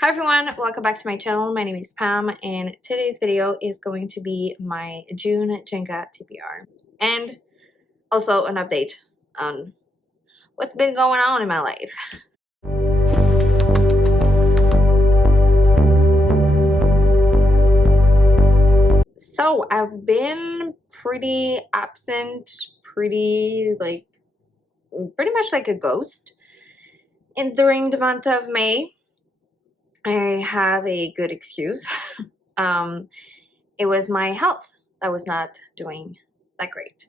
Hi everyone, welcome back to my channel. My name is Pam and today's video is going to be my June JENGA TBR and also an update on what's been going on in my life. So I've been pretty absent, pretty much like a ghost during the month of May. I have a good excuse. It was my health that was not doing that great.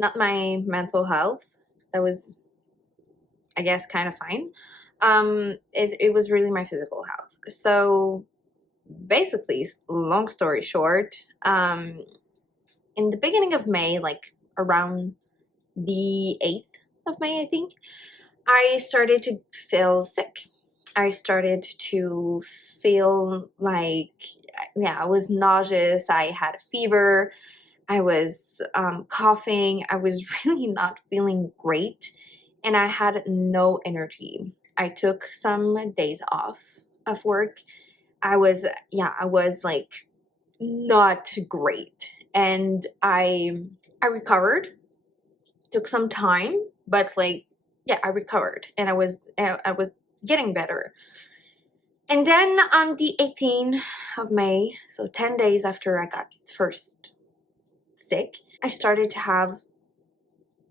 Not my mental health. That was, I guess, kind of fine. It was really my physical health. So basically, long story short, in the beginning of May, like around the 8th of May, I think, I started to feel sick. I started to feel like, yeah, I was nauseous. I had a fever. I was coughing. I was really not feeling great. And I had no energy. I took some days off of work. I was like not great. And I recovered. Took some time, but like, yeah, I recovered and I was getting better. And then on the 18th of May, so 10 days after I got first sick, I started to have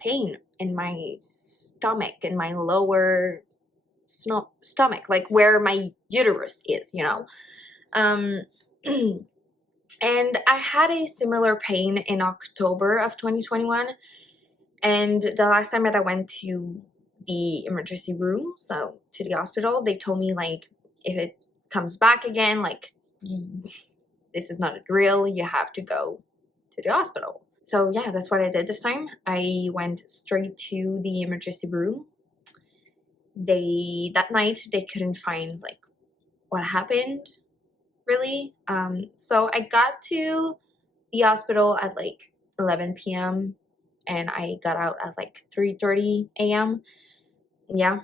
pain in my stomach, in my lower stomach, like where my uterus is, you know. And I had a similar pain in October of 2021. And the last time that I went to the emergency room, so to the hospital, they told me like, if it comes back again, like this is not a drill, you have to go to the hospital. So yeah, that's what I did this time. I went straight to the emergency room. That night they couldn't find like what happened really. So I got to the hospital at like 11 p.m. and I got out at like 3:30 a.m. Yeah,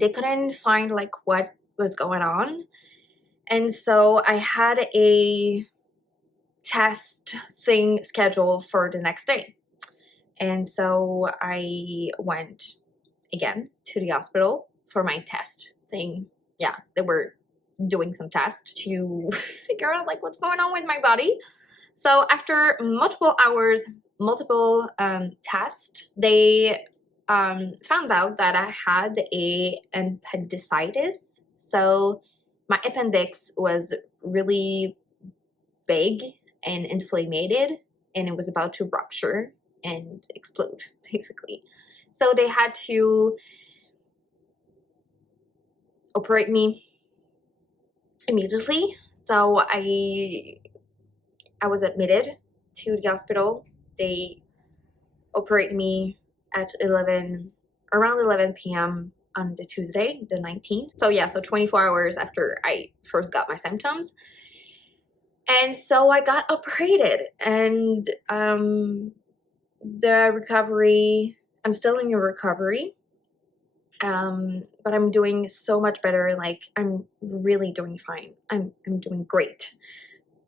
they couldn't find like what was going on. And so I had a test thing scheduled for the next day. And so I went again to the hospital for my test thing. Yeah, they were doing some tests to figure out like what's going on with my body. So after multiple hours, multiple tests, they found out that I had a appendicitis. So my appendix was really big and inflamed, and it was about to rupture and explode, basically. So they had to operate me immediately. So I was admitted to the hospital. They operated me at around 11 p.m. on the Tuesday, the 19th. So yeah, so 24 hours after I first got my symptoms. And so I got operated, and the recovery, I'm still in your recovery, but I'm doing so much better. Like I'm really doing fine. I'm doing great,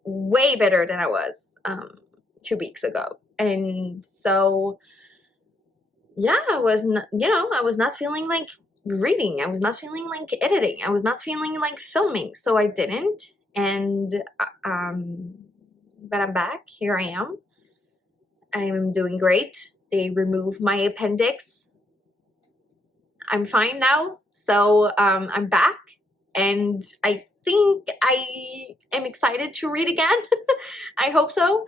way better than I was 2 weeks ago. And so yeah, I was not feeling like reading. I was not feeling like editing. I was not feeling like filming. So I didn't. And but I'm back. Here I am. I'm doing great. They removed my appendix. I'm fine now. So I'm back, and I think I am excited to read again. I hope so.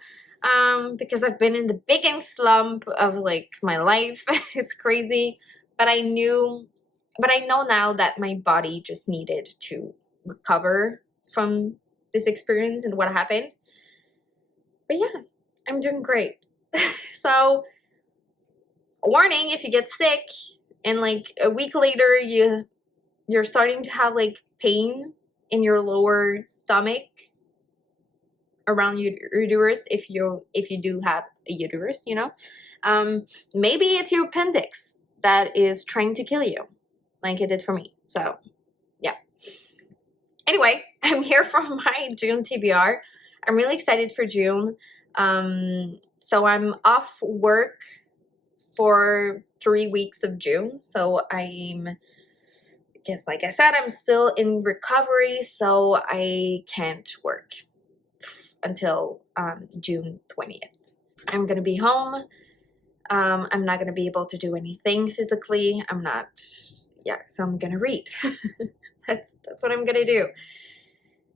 Because I've been in the biggest slump of like my life. It's crazy, but I know now that my body just needed to recover from this experience and what happened. But yeah, I'm doing great. So warning, if you get sick and like a week later you're starting to have like pain in your lower stomach around your uterus, if you do have a uterus, you know, maybe it's your appendix that is trying to kill you, like it did for me. So yeah, Anyway, I'm here for my June TBR. I'm really excited for June. So I'm off work for 3 weeks of June. So because like I said, I'm still in recovery, so I can't work until June 20th. I'm gonna be home. I'm not gonna be able to do anything physically. So I'm gonna read. That's what I'm gonna do.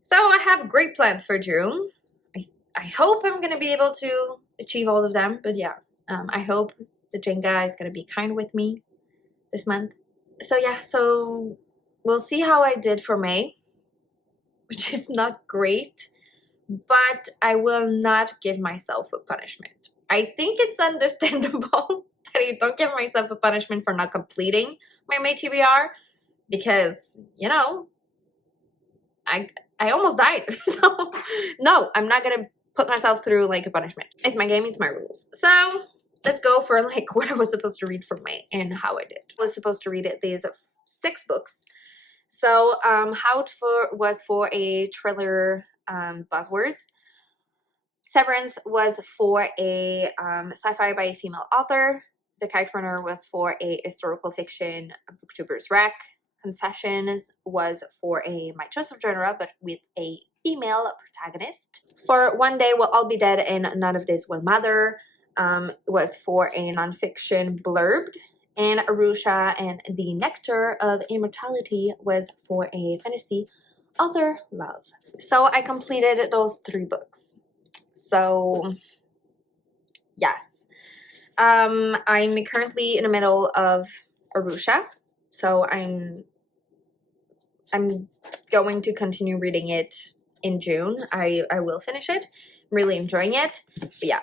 So I have great plans for June. I hope I'm gonna be able to achieve all of them, but yeah, I hope the Jenga is gonna be kind with me this month. So yeah, so we'll see how I did for May, which is not great, but I will not give myself a punishment. I think it's understandable that I don't give myself a punishment for not completing my May TBR because, you know, I almost died. So no, I'm not gonna put myself through like a punishment. It's my game, it's my rules. So let's go for like what I was supposed to read for May and how I did. I was supposed to read these 6 books. So how it was for a thriller buzzwords. Severance was for a sci-fi by a female author. The Kite Runner was for a historical fiction booktuber's wreck. Confessions was for a my choice of genre, but with a female protagonist. For One Day We'll All Be Dead and None of This Will Matter was for a nonfiction blurbed. And Arusha and the Nectar of Immortality was for a fantasy author love. So I completed those 3 books. So yes, I'm currently in the middle of Arusha, so I'm going to continue reading it in June. I will finish it. I'm really enjoying it. But yeah,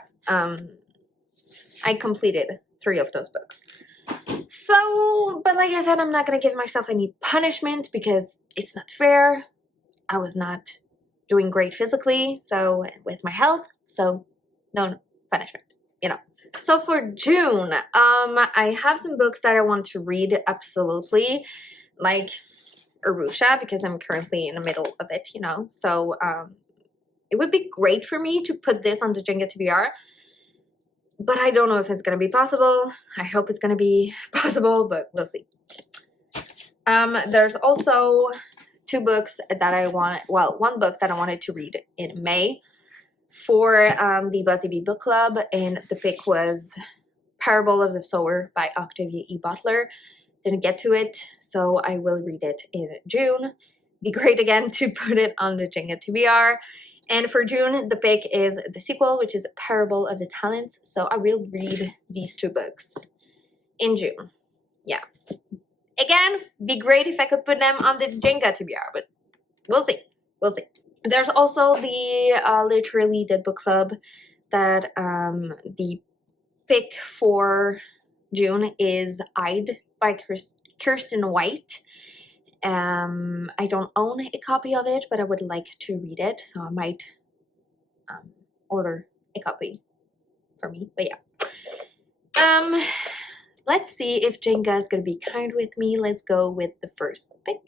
I completed 3 of those books. So, but like I said, I'm not gonna give myself any punishment because it's not fair. I was not doing great physically, so with my health, so no punishment, you know. So for June, I have some books that I want to read absolutely, like Arusha, because I'm currently in the middle of it, you know. So it would be great for me to put this on the JENGA TBR, but I don't know if it's gonna be possible. I hope it's gonna be possible, but we'll see. There's also 2 books that I want, well, 1 book that I wanted to read in May for the Buzzy Bee Book Club, and the pick was Parable of the Sower by Octavia E. Butler. Didn't get to it, so I will read it in June. Be great again to put it on the JENGA TBR. And for June, the pick is the sequel, which is Parable of the Talents. So I will read these 2 books in June. Yeah. Again, be great if I could put them on the JENGA TBR, but we'll see. We'll see. There's also the Literally Dead Book Club that the pick for June is I'd by Kirsten White. I don't own a copy of it, but I would like to read it, so I might order a copy for me. But yeah. Let's see if Jenga is going to be kind with me. Let's go with the first pick.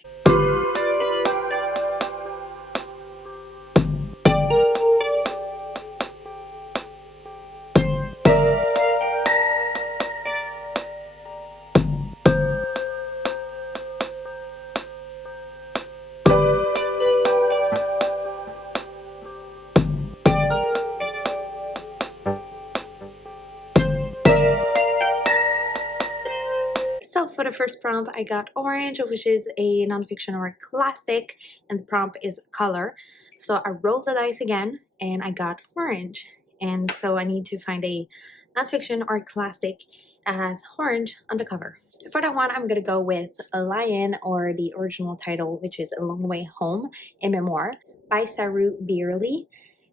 So for the first prompt, I got Orange, which is a nonfiction or a classic, and the prompt is color. So I rolled the dice again, and I got Orange. And so I need to find a nonfiction or a classic that has orange on the cover. For that one, I'm going to go with A Lion, or the original title, which is A Long Way Home, a memoir by Saru Beerley.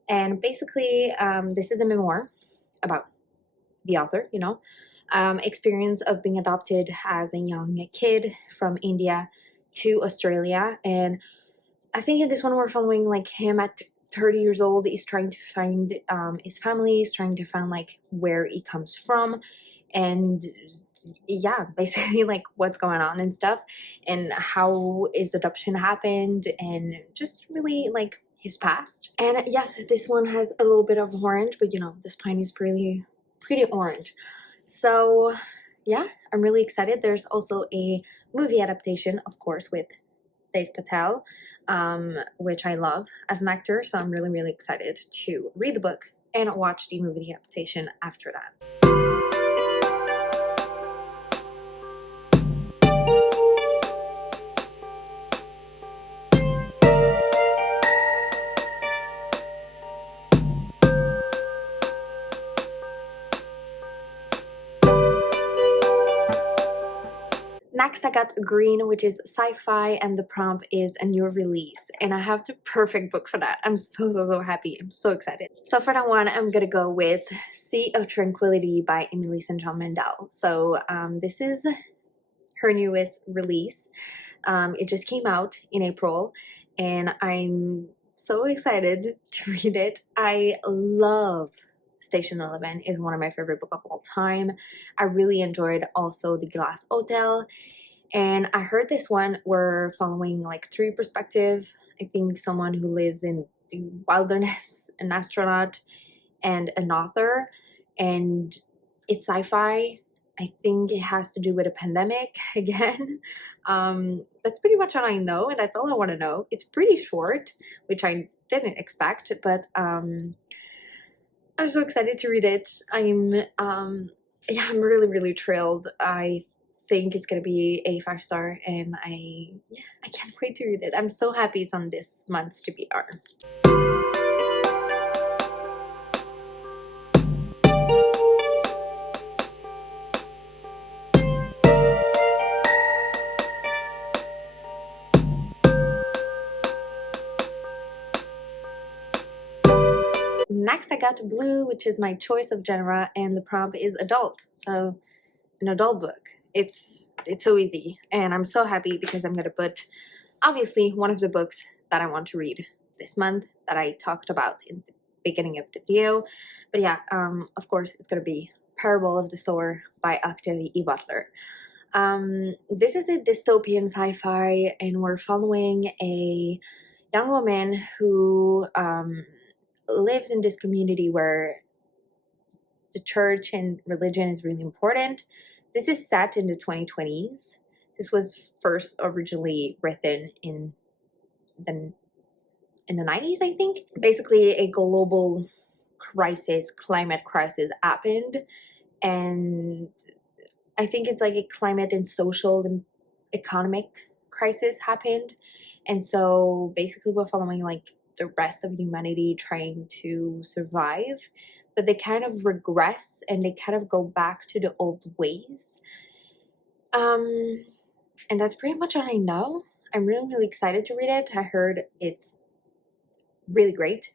And basically, this is a memoir about the author, you know, experience of being adopted as a young kid from India to Australia. And I think in this one we're following like him at 30 years old. He's trying to find his family. He's trying to find like where he comes from, and yeah, basically like what's going on and stuff, and how his adoption happened, and just really like his past. And yes, this one has a little bit of orange, but you know, the spine is pretty orange. So yeah, I'm really excited. There's also a movie adaptation, of course, with Dave Patel, which I love as an actor. So I'm really excited to read the book and watch the movie adaptation after that. Next, I got Green, which is sci-fi, and the prompt is a new release. And I have the perfect book for that. I'm so happy. I'm so excited. So for that one, I'm gonna go with Sea of Tranquility by Emily St. John Mandel. So this is her newest release. It just came out in April, and I'm so excited to read it. I love Station 11. Is one of my favorite books of all time. I really enjoyed also The Glass Hotel, and I heard this one we're following like three perspectives. I think someone who lives in the wilderness, an astronaut, and an author, and it's sci-fi. I think it has to do with a pandemic again. That's pretty much all I know, and that's all I want to know. It's pretty short, which I didn't expect, but I'm so excited to read it. Yeah, I'm really thrilled. I think it's gonna be a 5-star, and I can't wait to read it. I'm so happy it's on this month's TBR. Next, I got Blue, which is my choice of genre, and the prompt is adult. So, an adult book. It's so easy, and I'm so happy because I'm gonna put obviously one of the books that I want to read this month that I talked about in the beginning of the video. But yeah, of course, it's gonna be Parable of the Sower by Octavia E. Butler. This is a dystopian sci-fi, and we're following a young woman who lives in this community where the church and religion is really important. This is set in the 2020s. This was first originally written in the 90s, I think. Basically, a global crisis, climate crisis happened, and I think it's like a climate and social and economic crisis happened. And so basically we're following like the rest of humanity trying to survive, but they kind of regress and they kind of go back to the old ways. And that's pretty much all I know. I'm really excited to read it. I heard it's really great,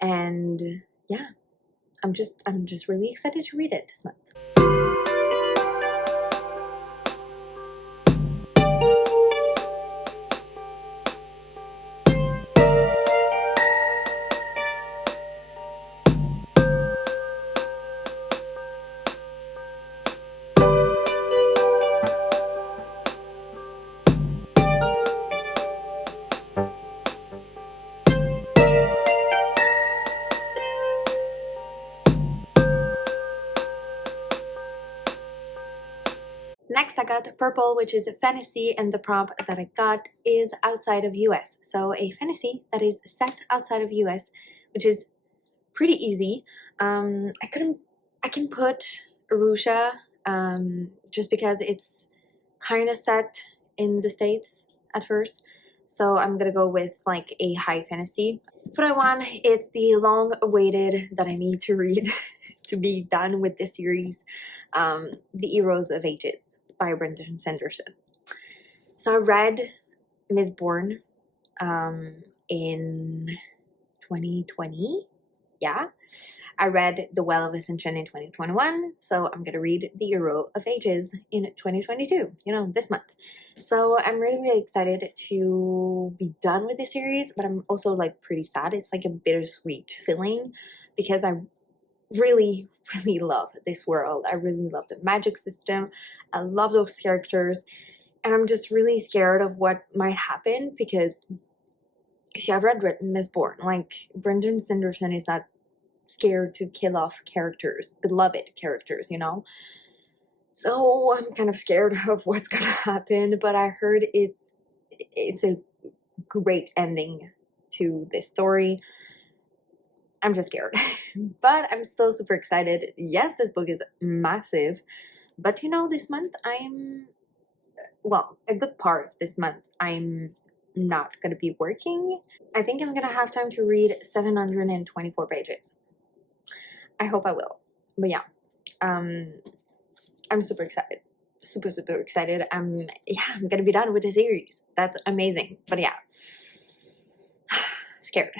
and yeah, I'm just really excited to read it this month. Next, I got Purple, which is a fantasy, and the prompt that I got is outside of US. So a fantasy that is set outside of US, which is pretty easy. I can put Arusha, just because it's kind of set in the States at first. So I'm gonna go with like a high fantasy. For that one, it's the long awaited that I need to read to be done with this series, The Heroes of Ages by Brendan Sanderson. So I read Miss Bourne in 2020. Yeah, I read The Well of Ascension in 2021, so I'm gonna read The Hero of Ages in 2022, you know, this month. So I'm really excited to be done with this series, but I'm also like pretty sad. It's like a bittersweet feeling because I really really love this world. I really love the magic system. I love those characters. And I'm just really scared of what might happen, because if you have read Mistborn, like, Brendan Sanderson is not scared to kill off characters, beloved characters, you know? So I'm kind of scared of what's gonna happen, but I heard it's a great ending to this story. I'm just scared, but I'm still super excited. Yes, this book is massive, but you know, this month well, a good part of this month I'm not gonna be working. I think I'm gonna have time to read 724 pages. I hope I will. But yeah, I'm super excited. Super excited. I'm gonna be done with the series. That's amazing. But yeah, scared.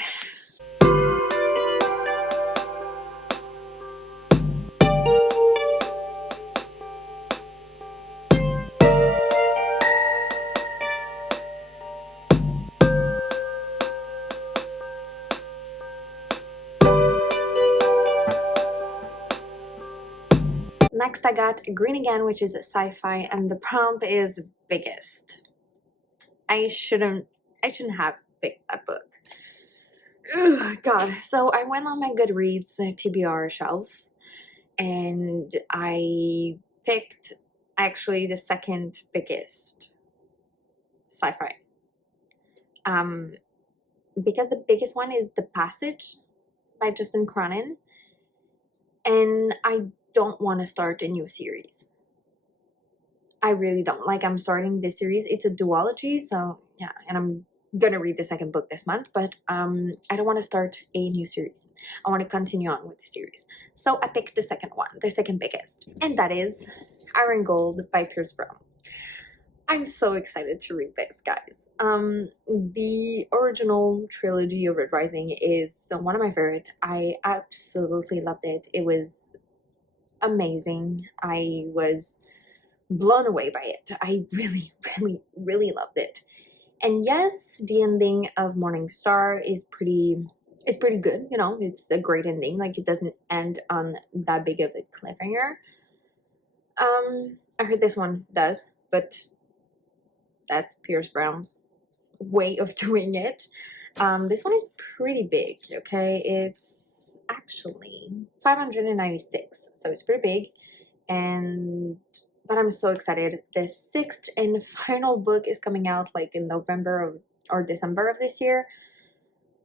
Next, I got Green Again, which is a sci-fi, and the prompt is biggest. I shouldn't have picked that book. Ugh, God. So I went on my Goodreads TBR shelf, and I picked actually the second biggest sci-fi. Because the biggest one is The Passage by Justin Cronin, and I don't want to start a new series. I really don't. Like, I'm starting this series. It's a duology, so yeah, and I'm gonna read the second book this month, but I don't want to start a new series. I want to continue on with the series. So I picked the second one, the second biggest, and that is Iron Gold by Pierce Brown. I'm so excited to read this, guys. The original trilogy of Red Rising is one of my favorite. I absolutely loved it. It was amazing. I was blown away by it. I really loved it. And yes, the ending of Morning Star is pretty good, you know. It's a great ending. Like, it doesn't end on that big of a cliffhanger. I heard this one does, but that's Pierce Brown's way of doing it. This one is pretty big, okay? It's actually 596, so it's pretty big. But I'm so excited. The sixth and final book is coming out like in November or December of this year.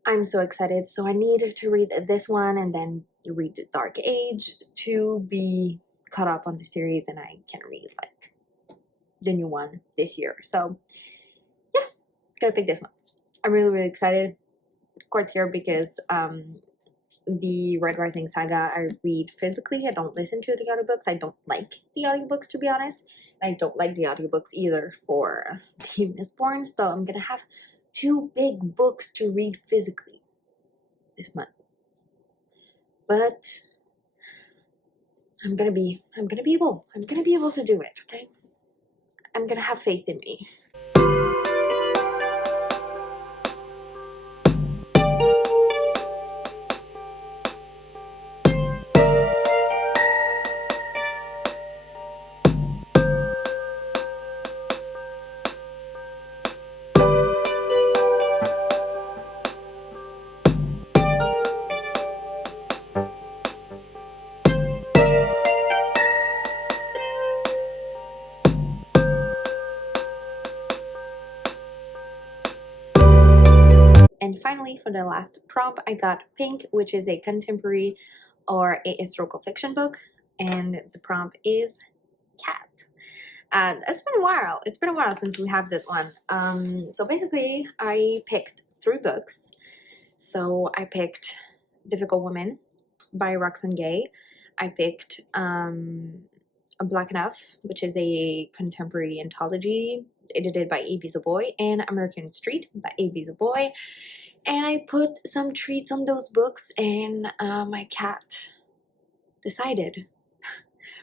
I'm so excited. So I need to read this one and then read The Dark Age to be caught up on the series, and I can read like the new one this year. So yeah, gotta pick this one. I'm really excited. Quite scared because the Red Rising saga I read physically. I don't listen to the audiobooks. I don't like the audiobooks, to be honest. I don't like the audiobooks either for the Mistborn, so I'm gonna have two big books to read physically this month. But I'm gonna be able to do it, okay? I'm gonna have faith in me. And finally, for the last prompt, I got Pink, which is a contemporary or a historical fiction book, and the prompt is cat. It's been a while. It's been a while since we have this one. So basically, I picked 3 books. So I picked Difficult Woman by Roxane Gay. I picked Black Enough, which is a contemporary anthology edited by A.B. Zaboy, and American Street by A.B. Zaboy. And I put some treats on those books, and my cat decided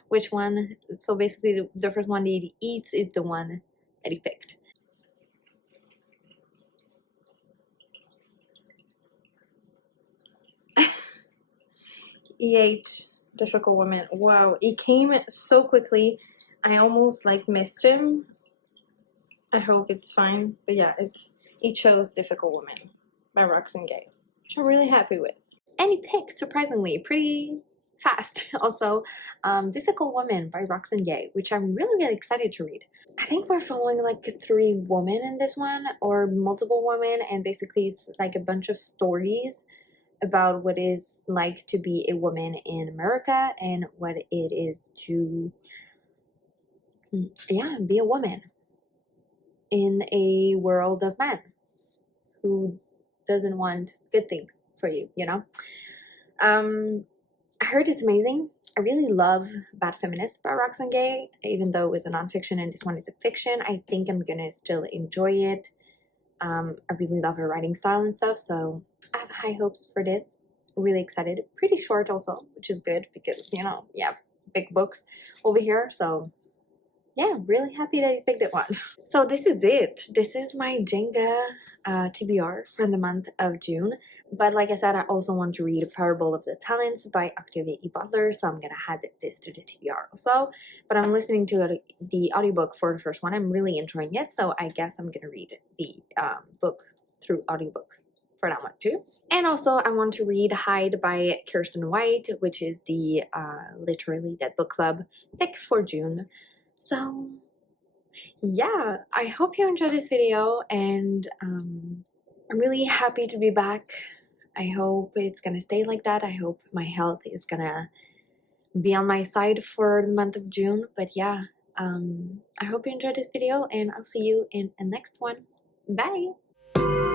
which one. So basically, the first one that he eats is the one that he picked. He ate Difficult Woman. Wow, it came so quickly. I almost like missed him. I hope it's fine. But yeah, it chose Difficult Woman by Roxane Gay, which I'm really happy with. And it picked surprisingly pretty fast. Also, Difficult Woman by Roxane Gay, which I'm really excited to read. I think we're following like 3 women in this one, or multiple women, and basically it's like a bunch of stories about what it's like to be a woman in America and what it is to, yeah, be a woman in a world of men who doesn't want good things for you, you know? I heard it's amazing. I really love Bad Feminist by Roxane Gay, even though it was a nonfiction and this one is a fiction. I think I'm gonna still enjoy it. I really love her writing style and stuff, so I have high hopes for this. Really excited. Pretty short also, which is good because, you know, you have big books over here, so yeah, really happy that I picked that one. So this is it. This is my Jenga TBR for the month of June. But like I said, I also want to read Parable of the Talents by Octavia E. Butler, so I'm gonna add this to the TBR also. But I'm listening to the audiobook for the first one. I'm really enjoying it, so I guess I'm gonna read the book through audiobook for that one too. And also I want to read Hide by Kirsten White, which is the Literally Dead Book Club pick for June. So yeah, I hope you enjoyed this video, and I'm really happy to be back. I hope it's gonna stay like that. I hope my health is gonna be on my side for the month of June. But yeah, I hope you enjoyed this video, and I'll see you in the next one. Bye!